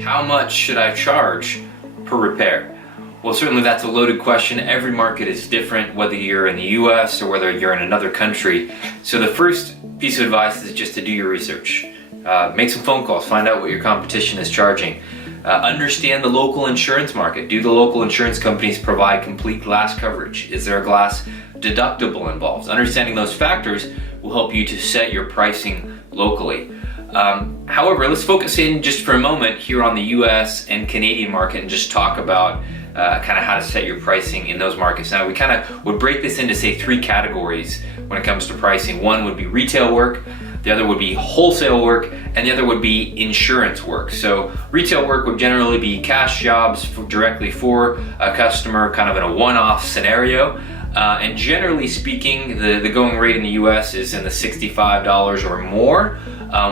How much should I charge per repair? Well, certainly that's a loaded question. Every market is different, whether you're in the US or whether you're in another country. So the first piece of advice is just to do your research. Make some phone calls, find out what your competition is charging. Understand the local insurance market. Do the local insurance companies provide complete glass coverage? Is there a glass deductible involved? Understanding those factors will help you to set your pricing locally. However, let's focus in just for a moment here on the US and Canadian market and just talk about kind of how to set your pricing in those markets. Now, we kind of would break this into, say, three categories when it comes to pricing. One would be retail work, the other would be wholesale work, and the other would be insurance work. So retail work would generally be cash jobs directly for a customer, kind of in a one-off scenario. And generally speaking, the going rate in the US is in the $65 or more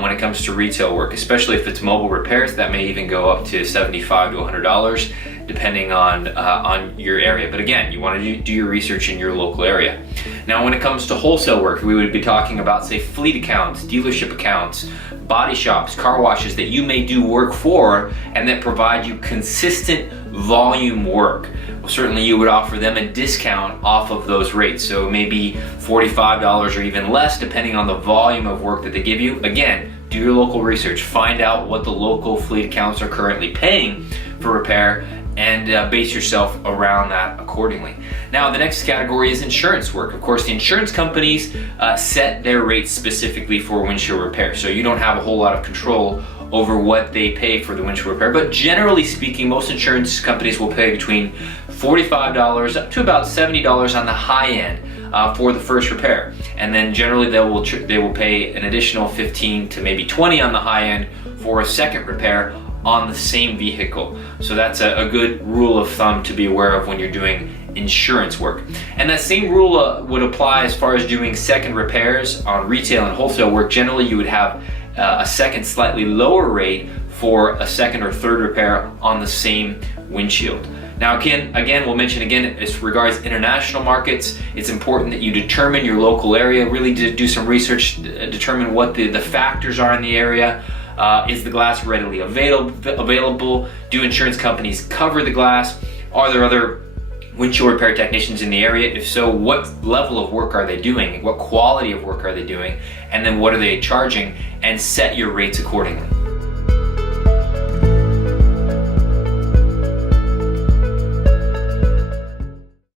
when it comes to retail work, especially if it's mobile repairs. That may even go up to $75 to $100 depending on your area. But again, you want to do your research in your local area. Now, when it comes to wholesale work, we would be talking about, say, fleet accounts, dealership accounts, body shops, car washes that you may do work for and that provide you consistent volume work. Well, certainly you would offer them a discount off of those rates. So maybe $45 or even less depending on the volume of work that they give you. Again, do your local research, find out what the local fleet accounts are currently paying for repair, and base yourself around that accordingly. Now, the next category is insurance work. Of course, the insurance companies set their rates specifically for windshield repair, so you don't have a whole lot of control over what they pay for the windshield repair. But generally speaking, most insurance companies will pay between $45 up to about $70 on the high end for the first repair, and then generally they will pay an additional $15 to maybe $20 on the high end for a second repair on the same vehicle. So that's a good rule of thumb to be aware of when you're doing insurance work. And that same rule would apply as far as doing second repairs on retail and wholesale work. Generally, you would have a second slightly lower rate for a second or third repair on the same windshield. Now, again, we'll mention again, as regards international markets, it's important that you determine your local area, really do some research, determine what the factors are in the area. Is the glass readily available? Do insurance companies cover the glass? Are there other windshield repair technicians in the area? If so, what level of work are they doing? What quality of work are they doing? And then what are they charging? And set your rates accordingly.